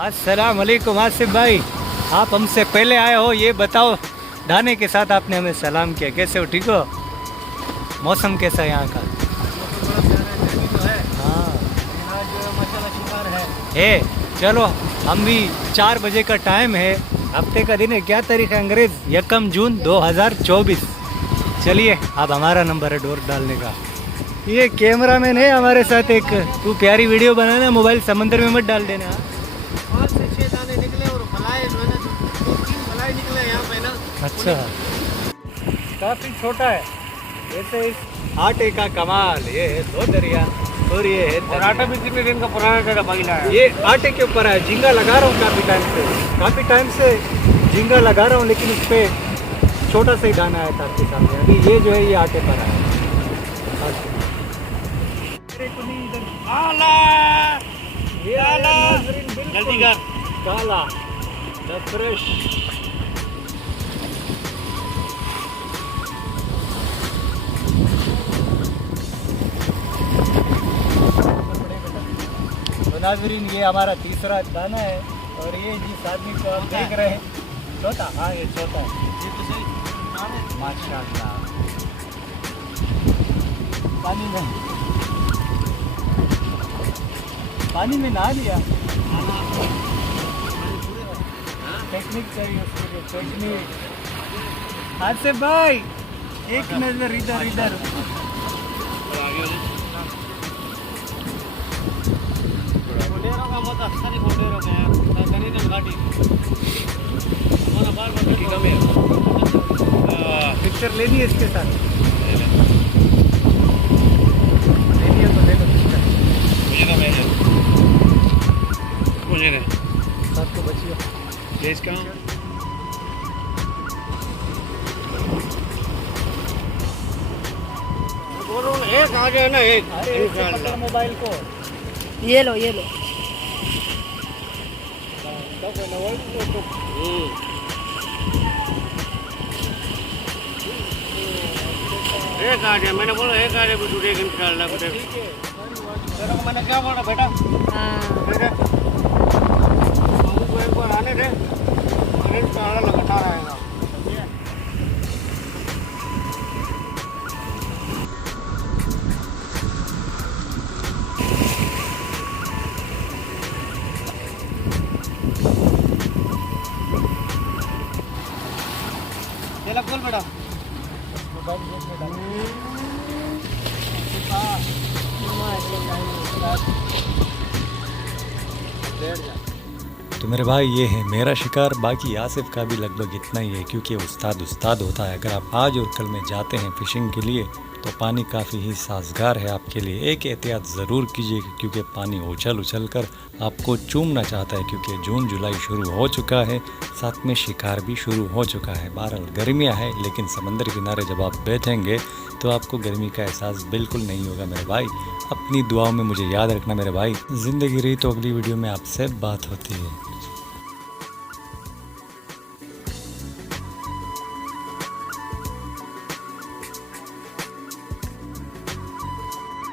अस्सलाम वालेकुम आसिफ भाई, आप हमसे पहले आए हो, ये बताओ दाने के साथ आपने हमें सलाम किया, कैसे हो, ठीक हो? मौसम कैसा है यहाँ का? हाँ है। चलो हम भी 4 बजे का टाइम है, हफ्ते का दिन है, क्या तारीख है अंग्रेज़? 1 जून 2024। चलिए अब हमारा नंबर है डोर डालने का। ये कैमरा मैन है हमारे साथ एक, तू प्यारी वीडियो बनाना, मोबाइल समंदर में मत डाल देना। 5 से 6 दाने निकले और फलाए जो है ना 2-3 फलाए निकले यहाँ पे ना। अच्छा, काफ़ी छोटा है वैसे। इस आटे का कमाल ये है, 2 दरिया और ये है और आटा भी कितने दिन का पुराना का बगीला है। ये आटे के ऊपर है। झींगा लगा रहा हूँ काफ़ी टाइम से झींगा लगा रहा हूँ, लेकिन इस पर छोटा सा ही दाना आया था आपके सामने। अभी ये जो है ये आटे पर आया। जल्दी कर। काला द फ्रेश। तो नाज़रीन ये हमारा तीसरा दाना है, और ये जिस आदमी को आप देख रहे हैं छोटा, हाँ ये छोटा है, ये तो सही माशाअल्लाह। पानी में नहा लिया। टेक्निक चाहिए उसके लिए, टेक्निक। आसिफ भाई एक नजर इधर इधर। कोडेरों का बहुत अच्छा नहीं, कोडेरों का यार कहीं ना घाटी हमारा बार बार की कमी है। पिक्चर लेनी है इसके साथ, लेनी है तो ले लो पिक्चर। मुझे नहीं साथ को बचिए। ये इसका दोनों एक आ जाए ना, एक अरे इससे पकड़ मोबाइल को। ये लो ये लो। एक आ जाए, मैंने बोला एक आ जाए भी टूटे इंशाल्लाह। तेरे को मैंने क्या बोला बेटा, हाँ बाबू को एक बार आने दे, करंट का आड़ा लगाता रहेगा। चला खोल बेटा। तो मेरे भाई ये है मेरा शिकार। बाकी आसिफ का भी लगभग इतना ही है, क्योंकि उस्ताद होता है। अगर आप आज और कल में जाते हैं फ़िशिंग के लिए तो पानी काफ़ी ही साजगार है आपके लिए। एक एहतियात ज़रूर कीजिएगा, क्योंकि पानी उछल कर आपको चूमना चाहता है, क्योंकि जून जुलाई शुरू हो चुका है, साथ में शिकार भी शुरू हो चुका है। बहरहाल गर्मियाँ है, लेकिन समंदर किनारे जब आप बैठेंगे तो आपको गर्मी का एहसास बिल्कुल नहीं होगा मेरे भाई। अपनी दुआओं में मुझे याद रखना मेरे भाई। ज़िंदगी रही तो अगली वीडियो में आपसे बात होती है।